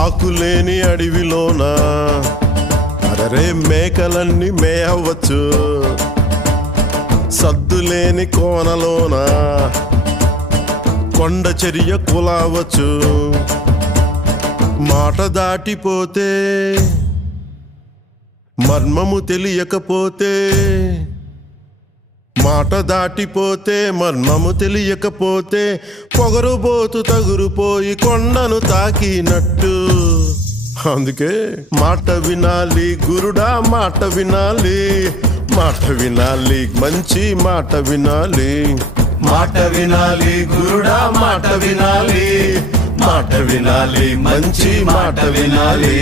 ఆకులేని అడవిలోన అరే మేకలన్నీ మేయవచ్చు, సద్దులేని కోనలోన కొండ చర్య కులావచ్చు. మాట దాటిపోతే మర్మము తెలియకపోతే, మాట దాటిపోతే మర్మము తెలియకపోతే పొగరుబోతు తగురుపోయి కొండను తాకినట్టు. అందుకే మాట వినాలి గురుడా, మాట వినాలి, మాట వినాలి, మంచి మాట వినాలి. మాట వినాలి గురుడా, మాట వినాలి, మాట వినాలి, మంచి మాట వినాలి.